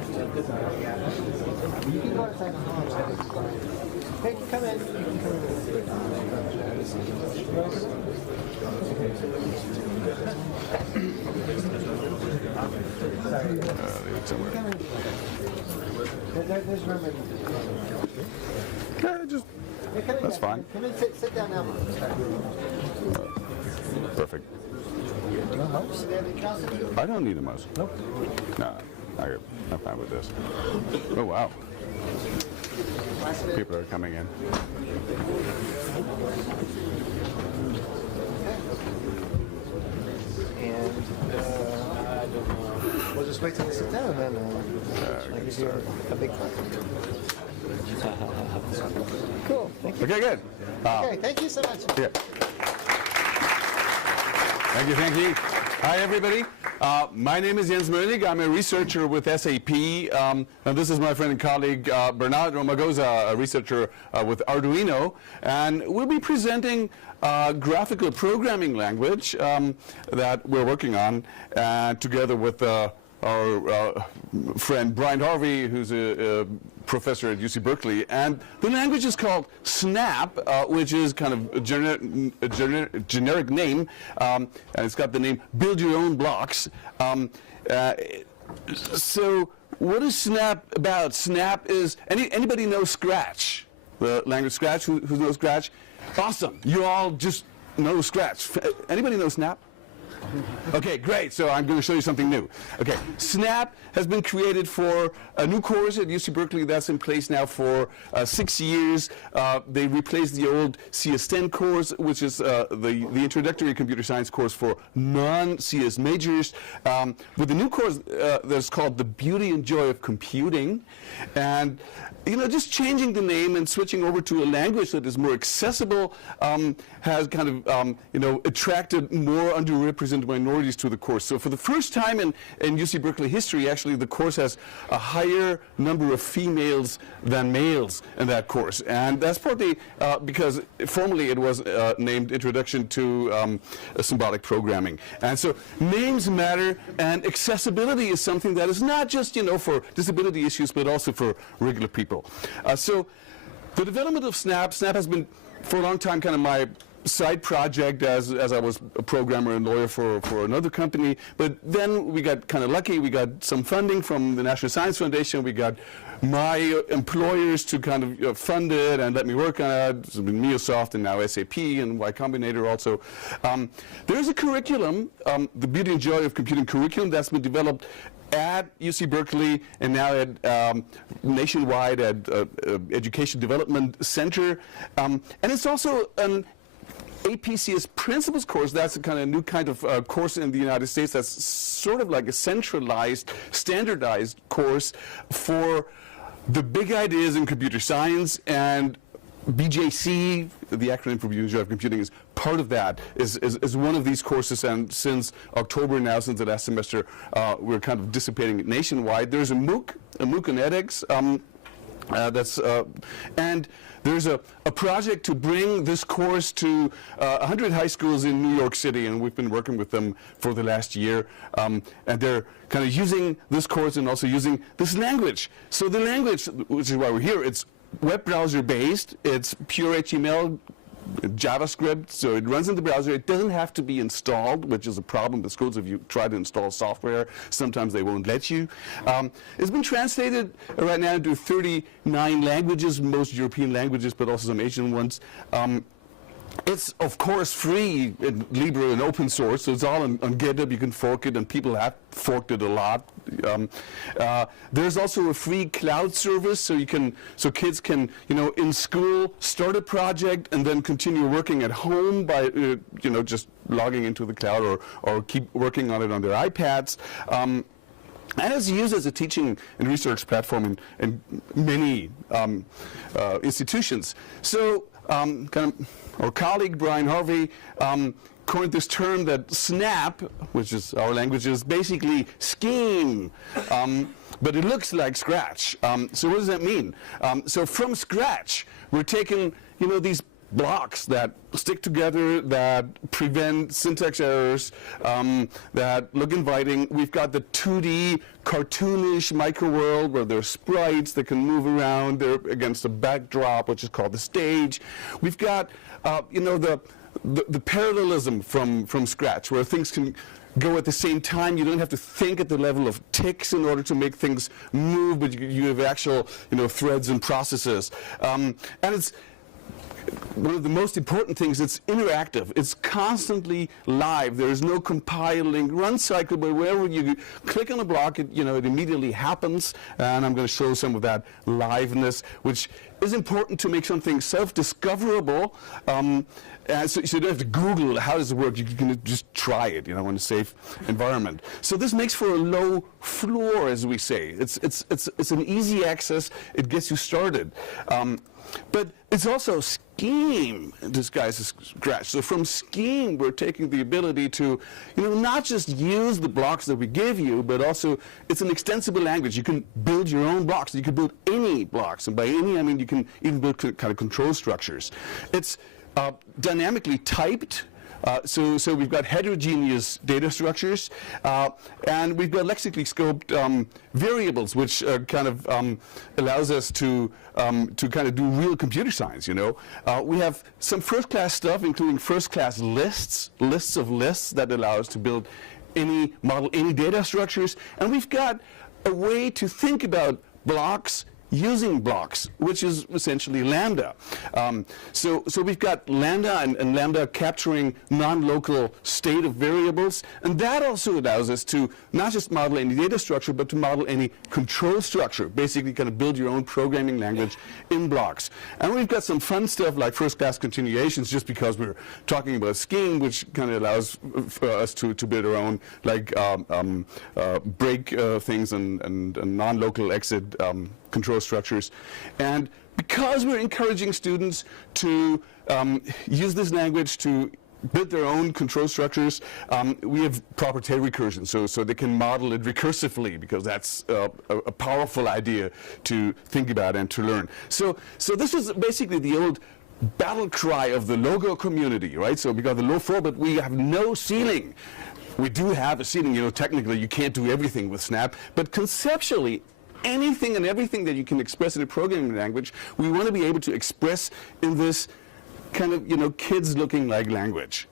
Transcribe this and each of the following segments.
You can go outside and home. Hey, come in. You can come in. There's room in. Yeah, that's fine. Come in, sit down now. Perfect. No mouse? I don't need a mouse. Nope. No, I'm fine with this. Oh, wow. People are coming in. And we'll just wait till they sit down, and then I'll give you a big clap. Cool. Thank you. Okay, good. Okay, thank you so much. Yeah. Thank you. Hi, everybody. My name is Jens Mönig. I'm a researcher with SAP. And this is my friend and colleague, Bernard Romagoza, a researcher with Arduino. And we'll be presenting a graphical programming language that we're working on together with our friend Brian Harvey, who's a professor at UC Berkeley. And the language is called Snap, which is kind of a generic name. And it's got the name Build Your Own Blocks. So what is Snap about? Snap is, anybody know Scratch? The language Scratch? Who knows Scratch? Awesome. You all just know Scratch. Anybody know Snap? Okay, great. So I'm going to show you something new. Okay, Snap has been created for a new course at UC Berkeley that's in place now for 6 years. They replaced the old CS10 course, which is the introductory computer science course for non-CS majors, with the new course that's called The Beauty and Joy of Computing. And just changing the name and switching over to a language that is more accessible has kind of attracted more underrepresented minorities to the course. So for the first time in UC Berkeley history, actually the course has a higher number of females than males in that course. And that's partly because formerly it was named Introduction to Symbolic Programming. And so names matter, and accessibility is something that is not just for disability issues, but also for regular people. So the development of Snap has been for a long time kind of my side project as I was a programmer and lawyer for another company. But then we got kind of lucky. We got some funding from the National Science Foundation. We got my employers to kind of fund it and let me work on it. It's been MioSoft and now SAP and Y Combinator also. There's a curriculum, the Beauty and Joy of Computing curriculum, that's been developed at UC Berkeley and now at nationwide at Education Development Center. And it's also an APCS Principles course. That's a kind of new kind of course in the United States that's sort of like a centralized, standardized course for the big ideas in computer science, and BJC, the acronym for Beauty and Joy of Computing, is part of that, is one of these courses. And since October now, since the last semester, we're kind of dissipating it nationwide. There's a MOOC on edX, and there's a project to bring this course to 100 high schools in New York City, and we've been working with them for the last year. And they're kind of using this course and also using this language. So the language, which is why we're here, it's web browser based, it's pure HTML, JavaScript, so it runs in the browser. It doesn't have to be installed, which is a problem with schools. If you try to install software, sometimes they won't let you. It's been translated right now into 39 languages, most European languages, but also some Asian ones. It's, of course, free in Libre and open source, so it's all on GitHub. You can fork it, and people have forked it a lot. There's also a free cloud service, so kids can, in school, start a project and then continue working at home by, just logging into the cloud or keep working on it on their iPads. And it's used as a teaching and research platform in many institutions. So, our colleague Brian Harvey coined this term that Snap, which is our language, is basically scheme, but it looks like Scratch. So what does that mean? So from Scratch, we're taking these blocks that stick together, that prevent syntax errors, that look inviting. We've got the 2D cartoonish micro world where there are sprites that can move around. They're against a backdrop, which is called the stage. We've got, the parallelism from Scratch, where things can go at the same time. You don't have to think at the level of ticks in order to make things move, but you have actual, threads and processes. And it's one of the most important things. It's interactive. It's constantly live. There is no compiling run cycle, but wherever you click on a block, it immediately happens. And I'm going to show some of that liveness, which is important to make something self-discoverable. So you don't have to Google how does it work. You can just try it, in a safe environment. So this makes for a low floor, as we say. It's an easy access. It gets you started. But it's also Scheme disguised as Scratch. So from Scheme, we're taking the ability to, not just use the blocks that we give you, but also it's an extensible language. You can build your own blocks. You can build any blocks. And by any, I mean you can even build kind of control structures. It's dynamically typed. So we've got heterogeneous data structures, and we've got lexically scoped variables, which kind of allows us to kind of do real computer science. We have some first-class stuff, including first-class lists of lists that allow us to build any model, any data structures, and we've got a way to think about blocks using blocks, which is essentially Lambda. So we've got Lambda and Lambda capturing non-local state of variables, and that also allows us to not just model any data structure, but to model any control structure, basically kind of build your own programming language in blocks. And we've got some fun stuff like first-class continuations, just because we're talking about Scheme, which kind of allows for us to build our own, like break things and non-local exit control structures. And because we're encouraging students to use this language to build their own control structures, we have proper tail recursion, so they can model it recursively, because that's a powerful idea to think about and to learn. So this is basically the old battle cry of the Logo community, right? So we got the low floor, but we have no ceiling. We do have a ceiling. Technically you can't do everything with Snap, but conceptually anything and everything that you can express in a programming language, we want to be able to express in this kind of, kids-looking like language.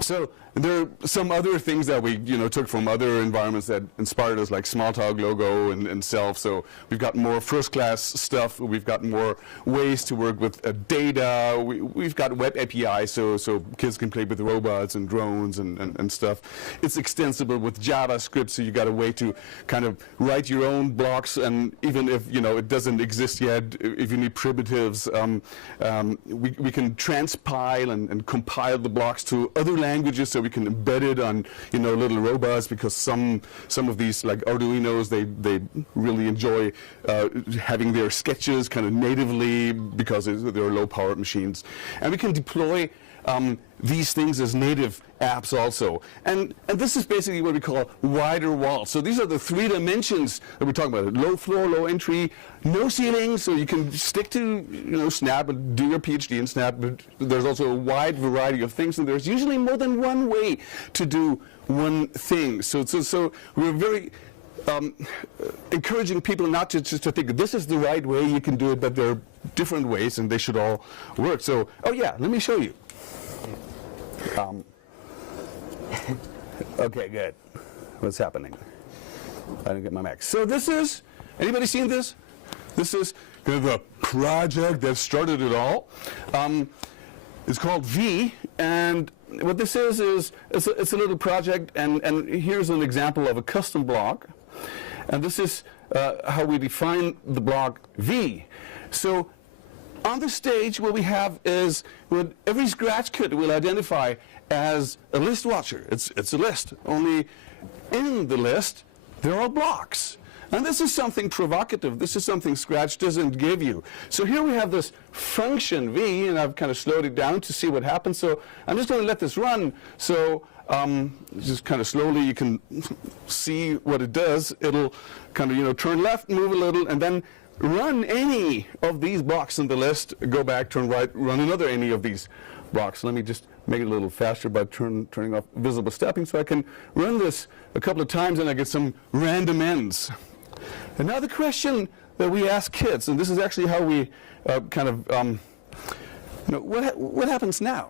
So there are some other things that we, took from other environments that inspired us, like Smalltalk, Logo, and Self. So we've got more first-class stuff. We've got more ways to work with data. We've got web API, so kids can play with robots and drones and stuff. It's extensible with JavaScript, so you got a way to kind of write your own blocks, and even if, it doesn't exist yet, if you need primitives, we can transpile and compile the blocks to other languages, so we can embed it on, little robots, because some of these, like Arduinos, they really enjoy having their sketches kind of natively, because they're low-powered machines. And we can deploy these things as native apps also. And this is basically what we call wider walls. So these are the 3 dimensions that we're talking about: low floor, low entry, no ceiling, so you can stick to Snap and do your PhD in Snap, but there's also a wide variety of things, and there's usually more than one way to do one thing. So we're very encouraging people not to just to think this is the right way you can do it, but there are different ways and they should all work. So, oh yeah, let me show you. Okay, good. What's happening? I didn't get my Mac. So this is, anybody seen this? This is kind of the project that started it all. It's called V, and what this is it's a little project, and here's an example of a custom block. And this is how we define the block V. So on the stage, what we have is what every Scratch kit will identify as a list watcher. It's a list, only in the list there are blocks. And this is something provocative. This is something Scratch doesn't give you. So here we have this function V, and I've kind of slowed it down to see what happens. So I'm just going to let this run. So just kind of slowly you can see what it does. It'll kind of turn left, move a little, and then run any of these blocks in the list, go back, turn right, run another any of these blocks. Let me just make it a little faster by turning off visible stepping, so I can run this a couple of times and I get some random ends. And now the question that we ask kids, and this is actually how we what happens now?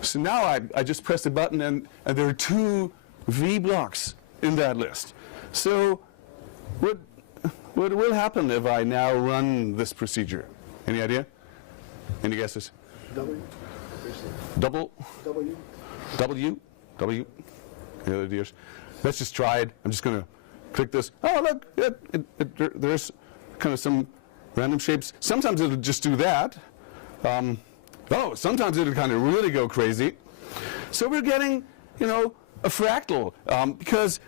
So now I just press the button and there are 2 V blocks in that list. So what will happen if I now run this procedure? Any idea? Any guesses? W. Double? W. W? W? Any other ideas? Let's just try it. I'm just going to click this. Oh, look, there's kind of some random shapes. Sometimes it'll just do that. Sometimes it'll kind of really go crazy. So we're getting, a fractal because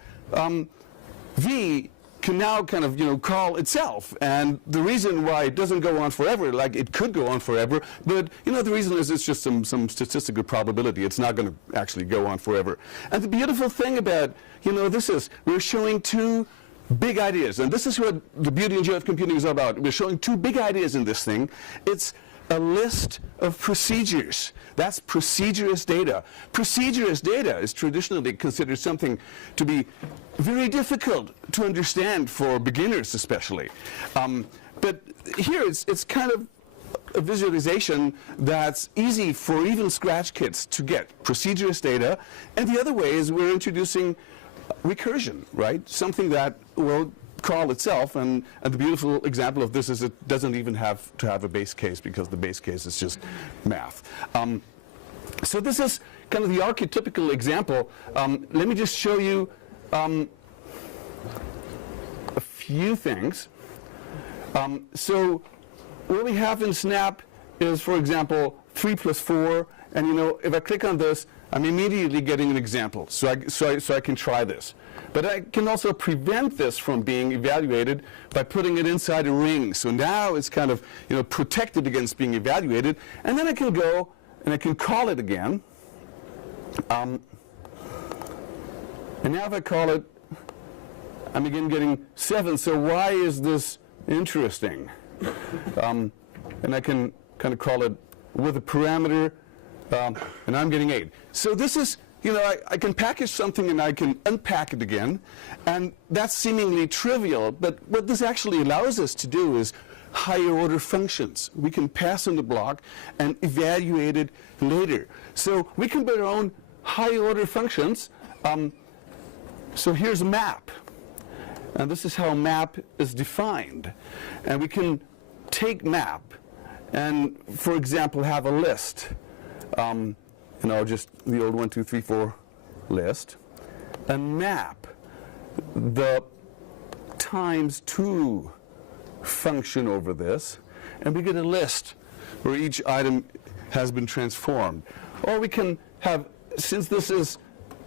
V can now kind of, call itself. And the reason why it doesn't go on forever, like it could go on forever, but, the reason is it's just some statistical probability. It's not going to actually go on forever. And the beautiful thing about, this is we're showing 2 big ideas. And this is what the beauty and joy of computing is all about. We're showing 2 big ideas in this thing. It's a list of procedures. That's procedurous data. Procedurous data is traditionally considered something to be very difficult to understand for beginners especially. But here it's kind of a visualization that's easy for even Scratch kids to get. Procedurous data. And the other way is we're introducing recursion, right? Something that will call itself, and the beautiful example of this is it doesn't even have to have a base case because the base case is just math. So this is kind of the archetypical example. Let me just show you a few things. So what we have in Snap is, for example, 3 plus 4, and if I click on this, I'm immediately getting an example, so I can try this. But I can also prevent this from being evaluated by putting it inside a ring. So now it's kind of protected against being evaluated. And then I can go and I can call it again. And now if I call it, I'm again getting 7. So why is this interesting? And I can kind of call it with a parameter, and I'm getting 8. So this is, I can package something and I can unpack it again, and that's seemingly trivial, but what this actually allows us to do is higher order functions. We can pass in the block and evaluate it later. So we can build our own higher order functions. So here's a map, and this is how map is defined. And we can take map and, for example, have a list. Just the old 1, 2, 3, 4 list, and map the times 2 function over this, and we get a list where each item has been transformed. Or we can have, since this is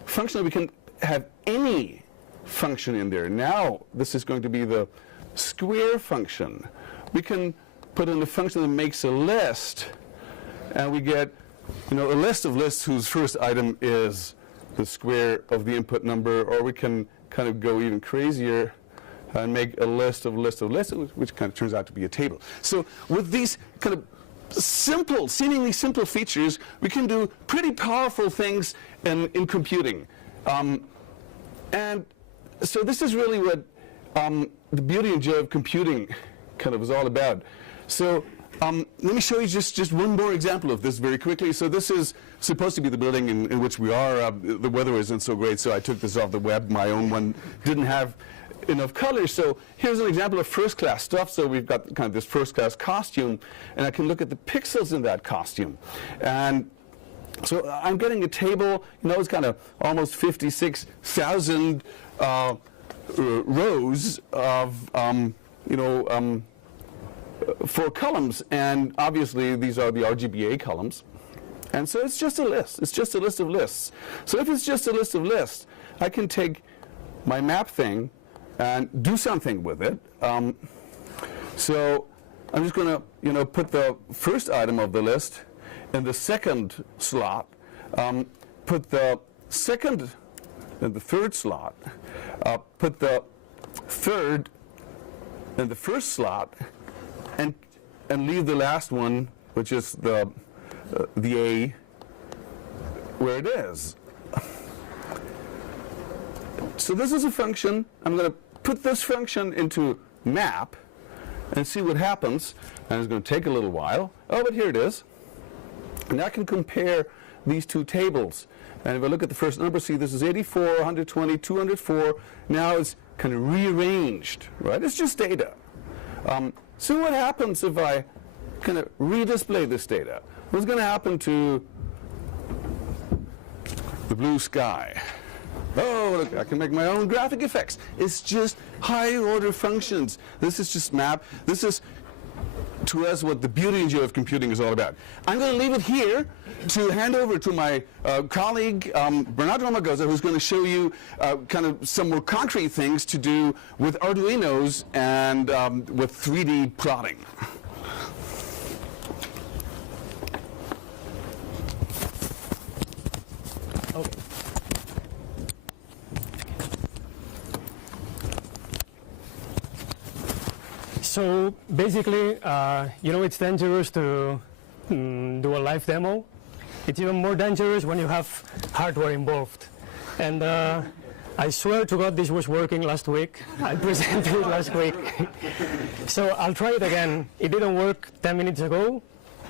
functional, we can have any function in there. Now this is going to be the square function. We can put in a function that makes a list, and we get a list of lists whose first item is the square of the input number, or we can kind of go even crazier and make a list of lists of lists, which kind of turns out to be a table. So with these kind of simple, seemingly simple features, we can do pretty powerful things in computing. And so this is really what the beauty and joy of computing kind of is all about. So let me show you just one more example of this very quickly. So this is supposed to be the building in which we are. The weather isn't so great, so I took this off the web. My own one didn't have enough colors. So here's an example of first-class stuff. So we've got kind of this first-class costume, and I can look at the pixels in that costume. And so I'm getting a table, it's kind of almost 56,000 rows of, 4 columns, and obviously these are the RGBA columns. And so it's just a list. It's just a list of lists. So if it's just a list of lists, I can take my map thing and do something with it. So I'm just going to, put the first item of the list in the second slot, put the second in the third slot, put the third in the first slot and leave the last one, which is the A, where it is. So this is a function. I'm going to put this function into map and see what happens. And it's going to take a little while. Oh, but here it is. And I can compare these two tables. And if I look at the first number, see this is 84, 120, 204. Now it's kind of rearranged, right? It's just data. So what happens if I kind of redisplay this data? What's going to happen to the blue sky? Oh, look, I can make my own graphic effects. It's just higher order functions. This is just map. This is, to us, what the beauty and joy of computing is all about. I'm going to leave it here to hand over to my colleague, Bernardo Romagosa, who's going to show you kind of some more concrete things to do with Arduinos and with 3D plotting. Okay. So basically, it's dangerous to do a live demo. It's even more dangerous when you have hardware involved. And I swear to God this was working last week. I presented it last week. So I'll try it again. It didn't work 10 minutes ago.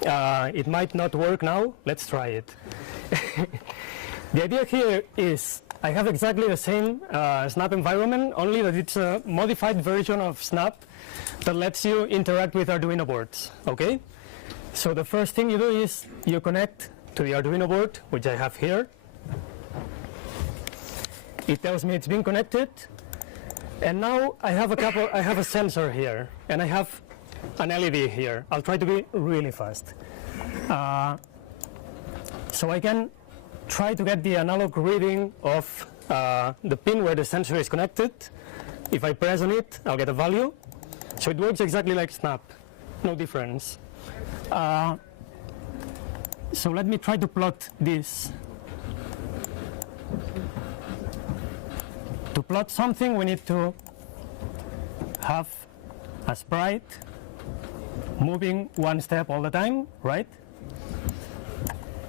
It might not work now. Let's try it. The idea here is I have exactly the same Snap environment, only that it's a modified version of Snap that lets you interact with Arduino boards, okay? So the first thing you do is you connect to the Arduino board, which I have here. It tells me it's been connected. And now I have a sensor here, and I have an LED here. I'll try to be really fast. So I can try to get the analog reading of the pin where the sensor is connected. If I press on it, I'll get a value. So it works exactly like Snap, no difference. So let me try to plot this. To plot something, we need to have a sprite moving one step all the time, right?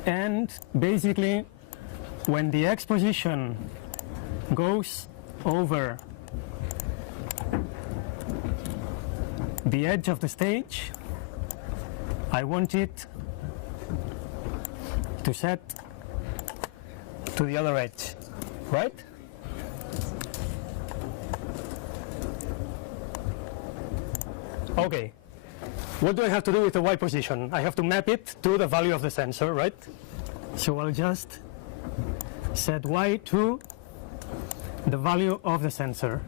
And basically, when the X position goes over the edge of the stage, I want it to set to the other edge, right? Okay. What do I have to do with the Y position? I have to map it to the value of the sensor, right? So I'll just set Y to the value of the sensor.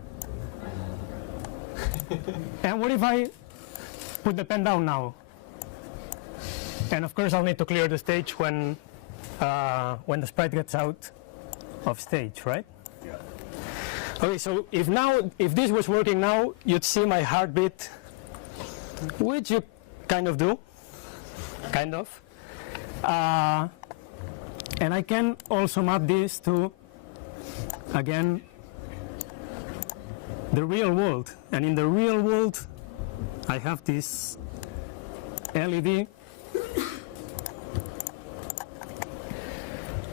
And what if I put the pen down now? And of course I'll need to clear the stage when the sprite gets out of stage, right? Yeah. Okay, so if this was working now, you'd see my heartbeat, which you kind of do, kind of. And I can also map this to, again, the real world. And in the real world, I have this LED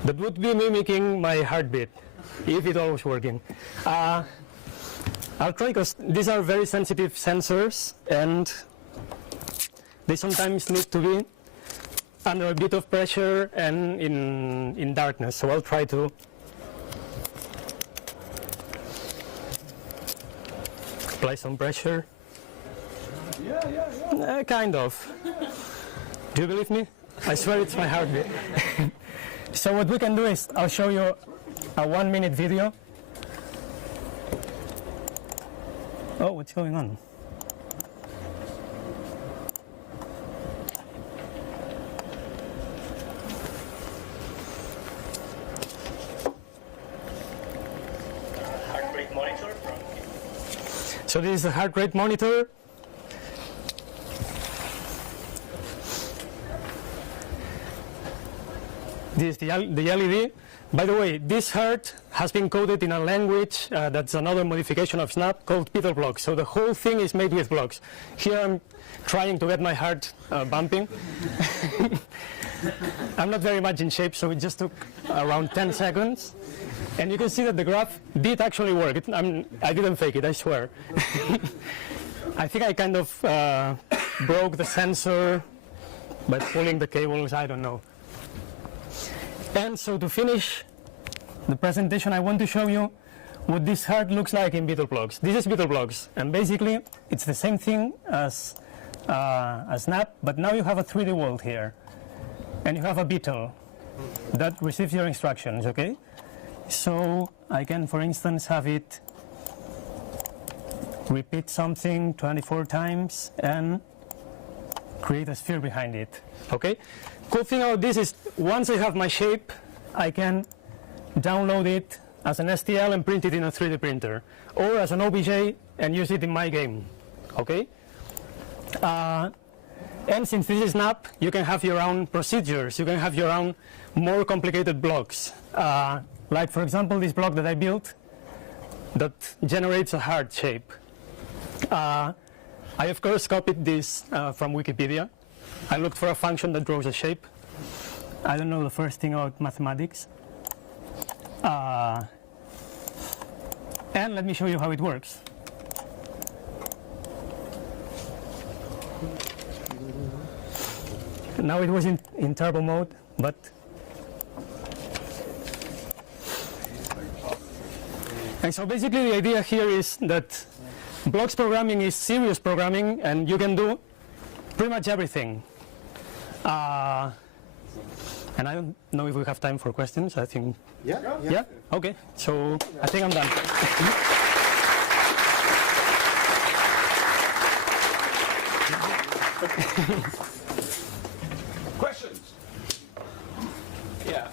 that would be mimicking my heartbeat, if it was working. I'll try, because these are very sensitive sensors, and they sometimes need to be under a bit of pressure and in darkness. So I'll try to apply some pressure. Yeah. Kind of. Do you believe me? I swear it's my heartbeat. So what we can do is, I'll show you a 1-minute video. Oh, what's going on? Heart rate monitor from... So this is the heart rate monitor. This is the LED. By the way, this heart has been coded in a language that's another modification of Snap called Peter Blocks. So the whole thing is made with blocks. Here I'm trying to get my heart bumping. I'm not very much in shape, so it just took around 10 seconds. And you can see that the graph did actually work. I didn't fake it, I swear. I think I kind of broke the sensor by pulling the cables, I don't know. And so to finish the presentation, I want to show you what this heart looks like in BeetleBlocks. This is BeetleBlocks, and basically it's the same thing as Snap, but now you have a 3D world here, and you have a beetle that receives your instructions, okay? So I can, for instance, have it repeat something 24 times and create a sphere behind it, okay? Cool thing about this is once I have my shape, I can download it as an STL and print it in a 3D printer, or as an OBJ and use it in my game, okay? And since this is Snap, you can have your own procedures, you can have your own more complicated blocks. Like for example, this block that I built that generates a heart shape. I of course copied this from Wikipedia. I looked for a function that draws a shape. I don't know the first thing about mathematics. And let me show you how it works. Now it was in turbo mode, but and so basically the idea here is that blocks programming is serious programming, and you can do pretty much everything. And I don't know if we have time for questions. I think. Yeah? Okay. So I think I'm done. Questions? Yeah,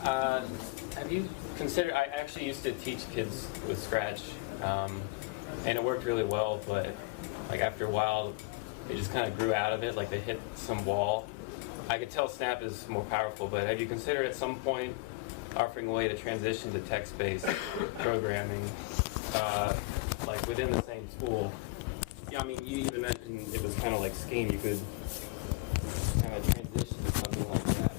have you considered, I actually used to teach kids with Scratch, and it worked really well, but like after a while, they just kind of grew out of it, like they hit some wall. I could tell Snap is more powerful, but have you considered at some point offering a way to transition to text-based programming, like within the same school? Yeah, I mean, you even mentioned it was kind of like Scheme. You could kind of transition to something like that.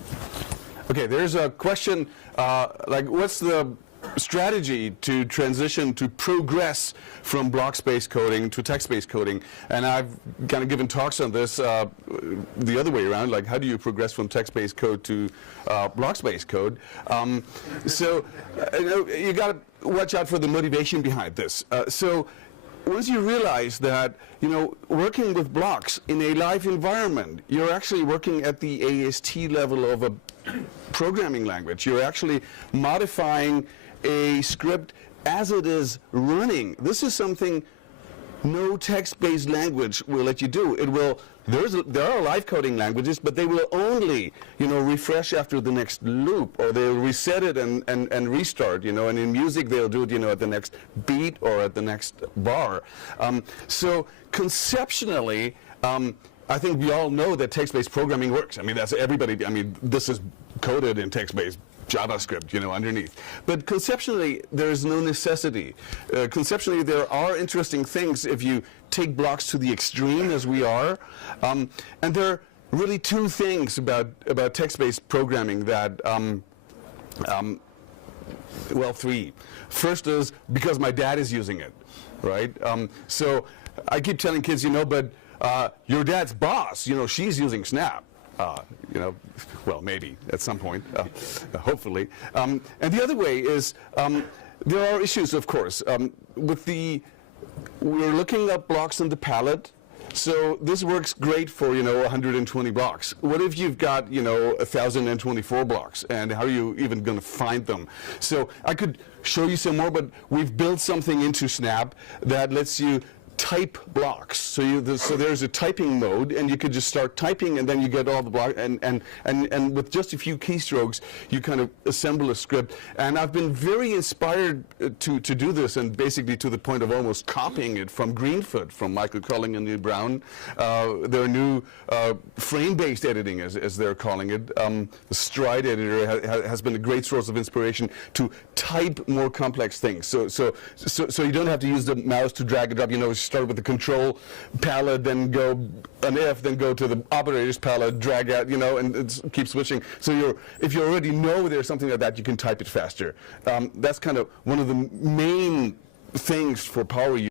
Okay, there's a question, like what's the strategy to transition to progress from blocks-based coding to text-based coding? And I've kind of given talks on this the other way around, like how do you progress from text-based code to blocks-based code? So you got to watch out for the motivation behind this. So once you realize that, working with blocks in a live environment, you're actually working at the AST level of a programming language. You're actually modifying a script as it is running. This is something no text-based language will let you do. It will. There are live coding languages, but they will only, refresh after the next loop, or they'll reset it and restart. And in music they'll do it, at the next beat or at the next bar. So conceptually, I think we all know that text-based programming works. I mean, that's everybody. I mean, this is coded in text-based JavaScript, underneath. But conceptually, there is no necessity. Conceptually, there are interesting things if you take blocks to the extreme, as we are. And there are really two things about text-based programming that, well, three. First is because my dad is using it, right? So I keep telling kids, but your dad's boss, she's using Snap. Well, maybe at some point, hopefully. And the other way is there are issues, of course. We're looking up blocks on the palette, so this works great for 120 blocks. What if you've got 1,024 blocks, and how are you even going to find them? So I could show you some more, but we've built something into Snap that lets you type blocks. So there's a typing mode, and you could just start typing, and then you get all the blocks, and with just a few keystrokes, you kind of assemble a script. And I've been very inspired to do this, and basically to the point of almost copying it from Greenfoot, from Michael Culling and Neil Brown. Their new frame-based editing, as they're calling it. The Stride editor has been a great source of inspiration to type more complex things. So you don't have to use the mouse to drag and drop. You know, start with the control palette, then go an F, then go to the operators palette, drag out, you know, and keep switching. So if you already know there's something like that, you can type it faster. That's kind of one of the main things for power use.